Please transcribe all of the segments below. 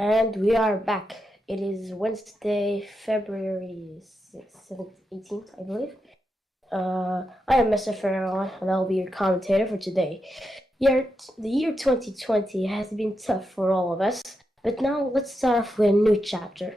And we are back. It is Wednesday, February 7th, 18th, I believe. I am Mr. Farron, and I'll be your commentator for today. The year 2020 has been tough for all of us, but now let's start off with a new chapter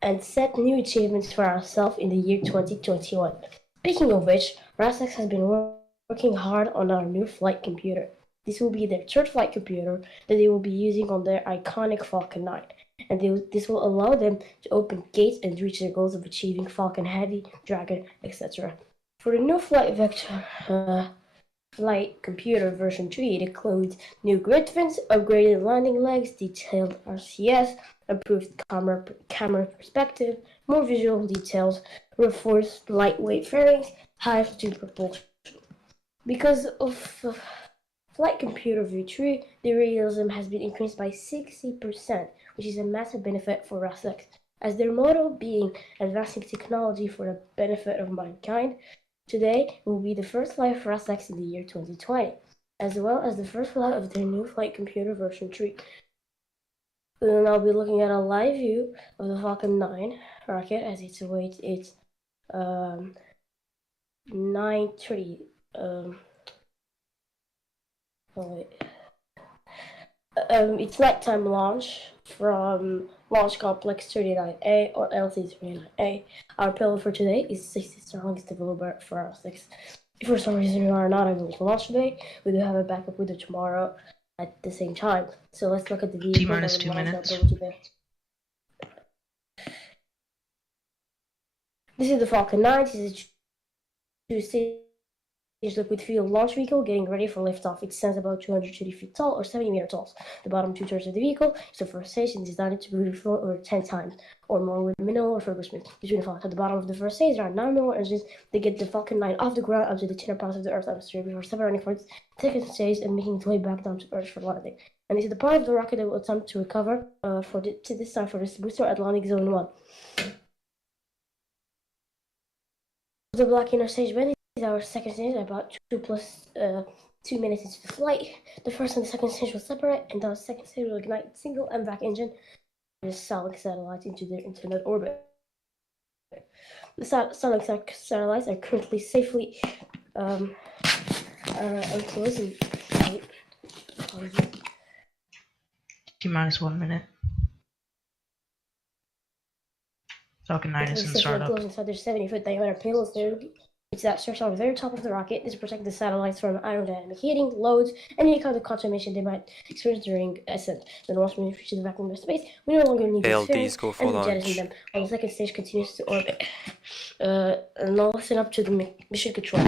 and set new achievements for ourselves in the year 2021. Speaking of which, RASX has been working hard on our new flight computer. This will be their third flight computer that they will be using on their iconic Falcon 9, and this will allow them to open gates and reach their goals of achieving Falcon Heavy, Dragon, etc. For the new flight computer version 3, it includes new grid fins, upgraded landing legs, detailed RCS, improved camera perspective, more visual details, reinforced lightweight fairings, high altitude propulsion. Because of Flight Computer V3, the realism has been increased by 60%, which is a massive benefit for RASX, as their motto being advancing technology for the benefit of mankind. Today will be the first flight of RASX in the year 2020, as well as the first flight of their new Flight Computer version 3. Then I'll be looking at a live view of the Falcon 9 rocket as it awaits its 930 its nighttime launch from Launch Complex 39A or LC39A. Our pillow for today is 60 Starlink developer for our 6. If for some reason you are not able to launch today, we do have a backup window tomorrow at the same time. So let's look at the vehicle. T-minus 2 minutes. This is the Falcon 9. This is a two-stage liquid fuel launch vehicle getting ready for liftoff. It stands about 230 feet tall or 70 meters tall. The bottom two-thirds of the vehicle is the first stage and designed to be refueled over 10 times or more with minimal refurbishment between the flights. At the bottom of the first stage, there are 9 more engines that get the Falcon 9 off the ground onto the inner parts of the Earth's atmosphere before separating from its second stage and making its way back down to Earth for landing. And this is the part of the rocket that will attempt to recover to this time for this booster at landing zone 1. The black inner stage bend is our second stage, about 2 minutes into the flight. The first and the second stage will separate, and the second stage will ignite single MVAC engine and the Starlink satellites into their internet orbit. The Starlink satellites are currently safely enclosed in T-minus 1 minute. Falcon 9 is in startup. Inside their 70-foot diameter payload it's that stretched on the very top of the rocket. This protects the satellites from aerodynamic heating, loads, and any kind of contamination they might experience during ascent. Then once we reach the vacuum of space, we no longer need these fins, and we jettison them while the second stage continues to orbit. And I'll listen up to the mission control.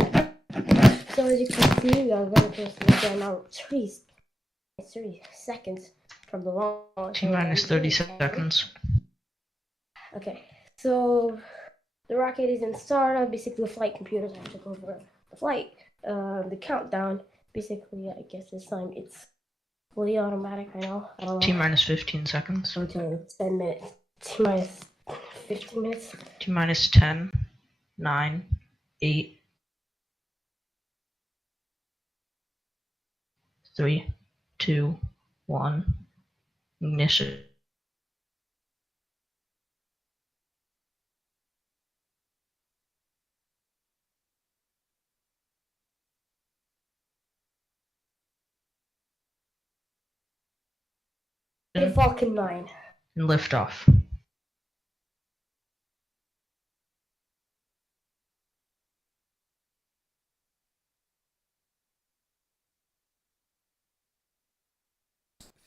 So as you can see, we are very close to right now. 30 seconds from the launch. T-minus 30 seconds. Okay, so the rocket is in startup. Basically, the flight computers have took over the flight. The countdown, basically, I guess this time it's fully automatic. I don't know. T-minus 15 seconds. Okay, 10 minutes. T-minus 15 minutes. T-minus 10, 9, 8, 3, 2, 1, ignition. The Falcon 9. And liftoff.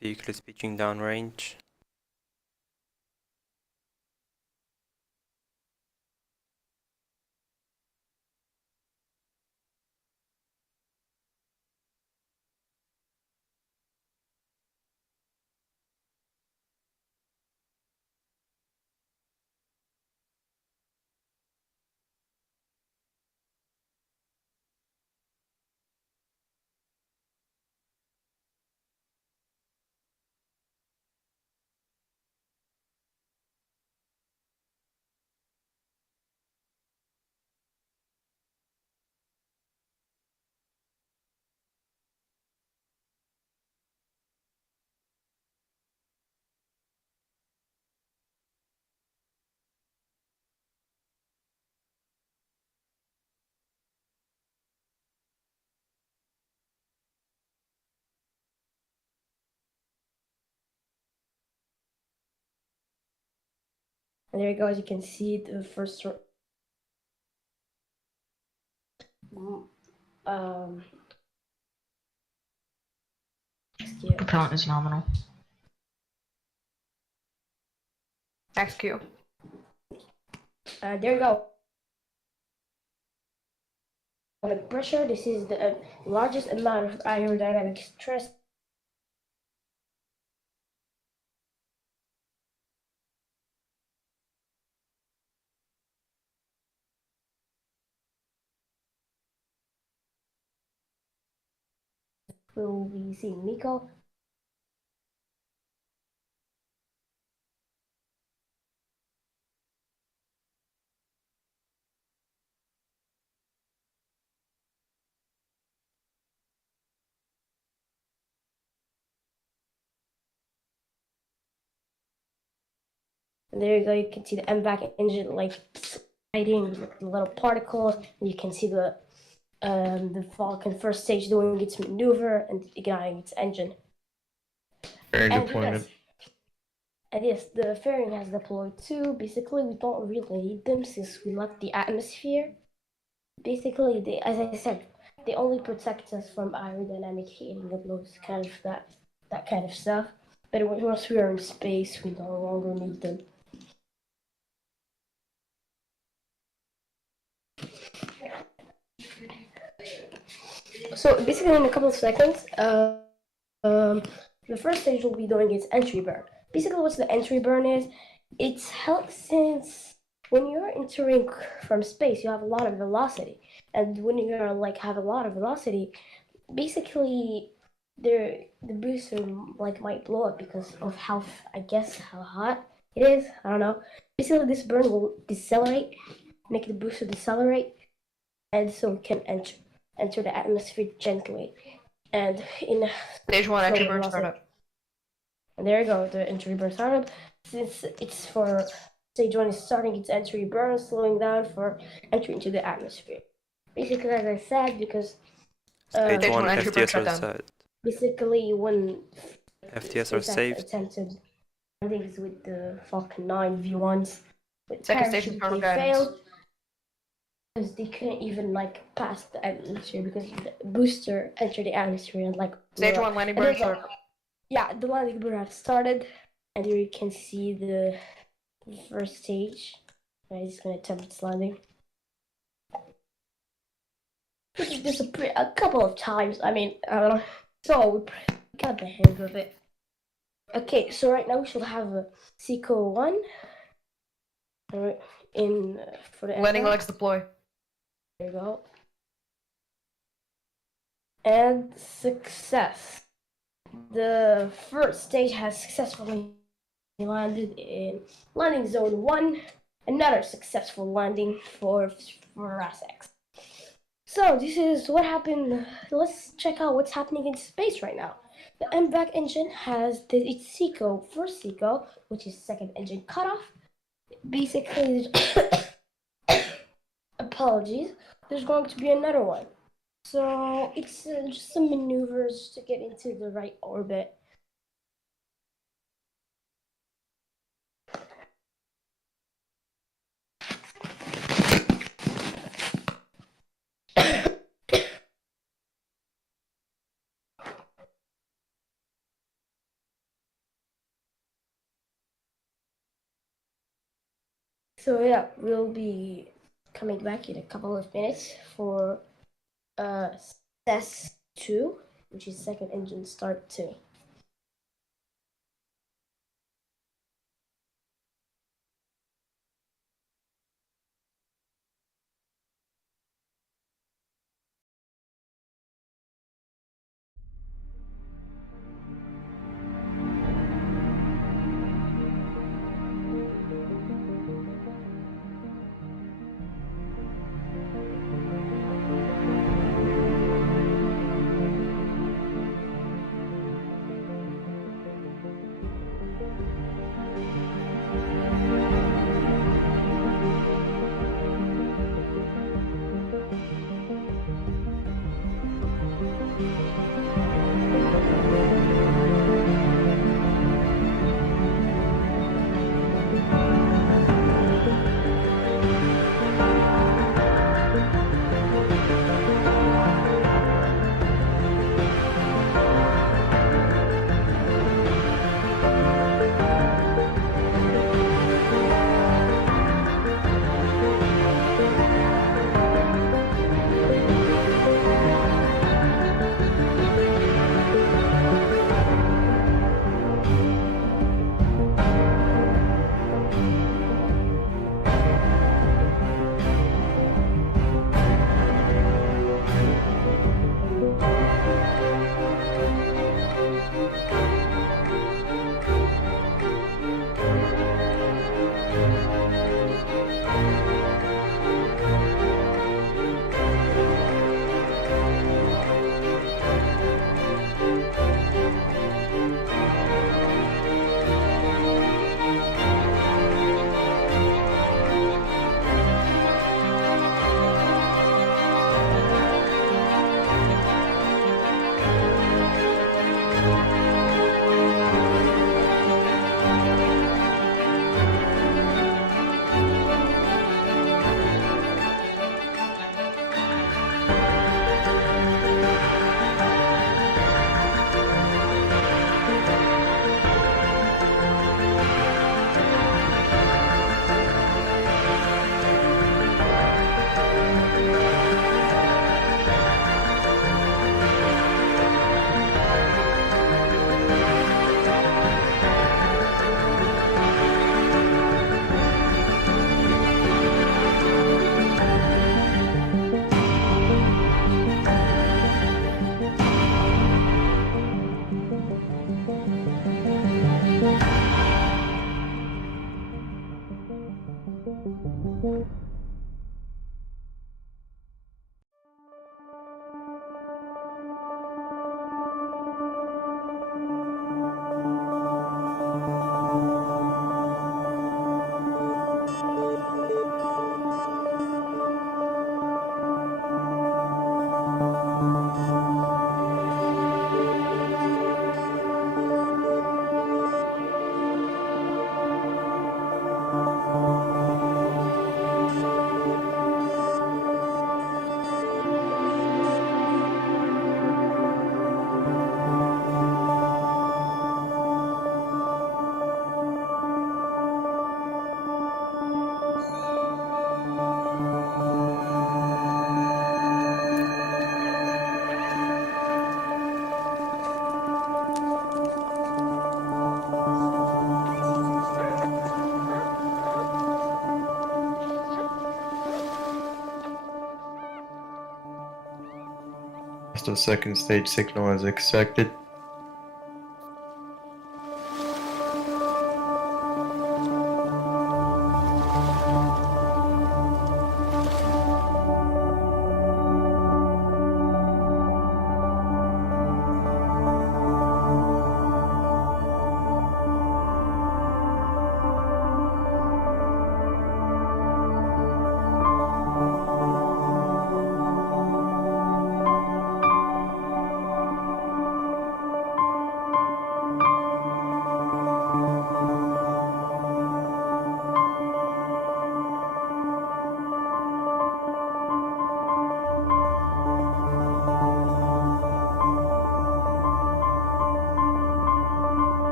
Vehicle is pitching downrange. And there you go, as you can see, the first Propellant is nominal. XQ. There you go. The pressure, this is the largest amount of aerodynamic stress we'll be seeing Miko. And there you go, you can see the MVAC engine like sliding with the little particles, and you can see the Falcon first stage doing its maneuver and igniting its engine. Fairing And deployment. yes, the fairing has deployed too. Basically, we don't really need them since we left the atmosphere. Basically, they, as I said, they only protect us from aerodynamic heating and those kind of that kind of stuff. But once we are in space, we no longer need them. So basically, in a couple of seconds, the first stage will be doing its entry burn. Basically, what the entry burn is, it's held since when you're entering from space, you have a lot of velocity, and when you're like have a lot of velocity, basically, the booster like might blow up because of how how hot it is. I don't know. Basically, this burn will decelerate, make the booster decelerate, and so it can enter the atmosphere gently. And in Stage 1 entry slower burn velocity. startup. And there you go, the entry burn startup. Since it's for stage 1 is starting its entry burn, slowing down for entry into the atmosphere. Basically, as I said, because Stage Stage 1 one entry burn FTS are shutdown. set. basically when FTS are SpaceX saved. attempted landings with the Falcon 9 V1s with Second stage parachute, internal they guidance. failed because they couldn't even like pass the atmosphere because the booster entered the atmosphere and like Stage blew up. 1 landing And burn there you go. start. Yeah, the landing burn has started, and here you can see the first stage. Right, it's gonna attempt its landing. We did this a couple of times. I mean, I don't know. So we got the hang of it. Okay, so right now we should have a Seco 1 in for the Landing engine. legs deploy. There you go. And success. The first stage has successfully landed in landing zone 1. Another successful landing for RASX. So this is what happened. Let's check out what's happening in space right now. The MVAC engine has its Seco, first Seco, which is second engine cutoff. Basically, apologies, there's going to be another one. So it's just some maneuvers to get into the right orbit. So yeah, we'll be coming back in a couple of minutes for test 2, which is second engine start 2. The second stage signal as expected.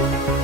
Bye.